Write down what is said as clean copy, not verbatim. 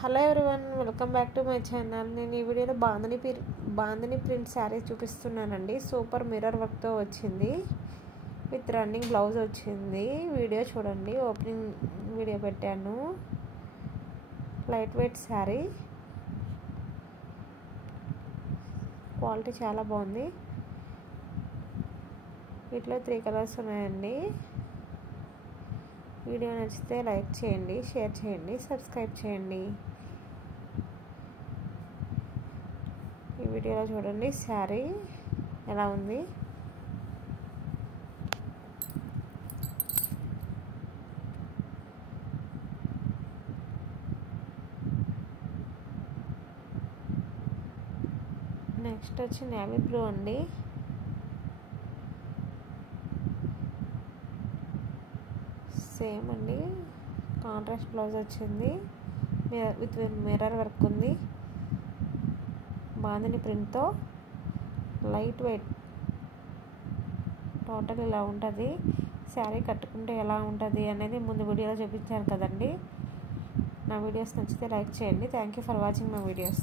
Hello everyone, welcome back to my channel. నేను ఈ వీడియోలో బాందిని ప్రింట్ శారీ చూపిస్తున్నానండి. సూపర్ మిర్రర్ వర్క్తో వచ్చింది, విత్ రన్నింగ్ బ్లౌజ్ వచ్చింది. వీడియో చూడండి, ఓపెనింగ్ వీడియో పెట్టాను. లైట్ వెయిట్ శారీ, క్వాలిటీ చాలా బాగుంది. వీటిలో 3 కలర్స్ ఉన్నాయండి. వీడియో నచ్చితే లైక్ చేయండి, షేర్ చేయండి, సబ్స్క్రైబ్ చేయండి. ఈ వీడియోలో చూడండి శారీ ఎలా ఉంది. నెక్స్ట్ వచ్చి నేవీ బ్లూ అండి. సేమ్ అండి, కాంట్రాస్ట్ బ్లౌజ్ వచ్చింది, విత్ మిర్రర్ వర్క్ ఉంది. బాందిని ప్రింట్తో లైట్ వెయిట్. టోటల్ ఇలా ఉంటుంది. శారీ కట్టుకుంటే ఎలా ఉంటుంది అనేది ముందు వీడియోలో చూపించాను కదండి. నా వీడియోస్ నచ్చితే లైక్ చేయండి. Thank you for watching my videos.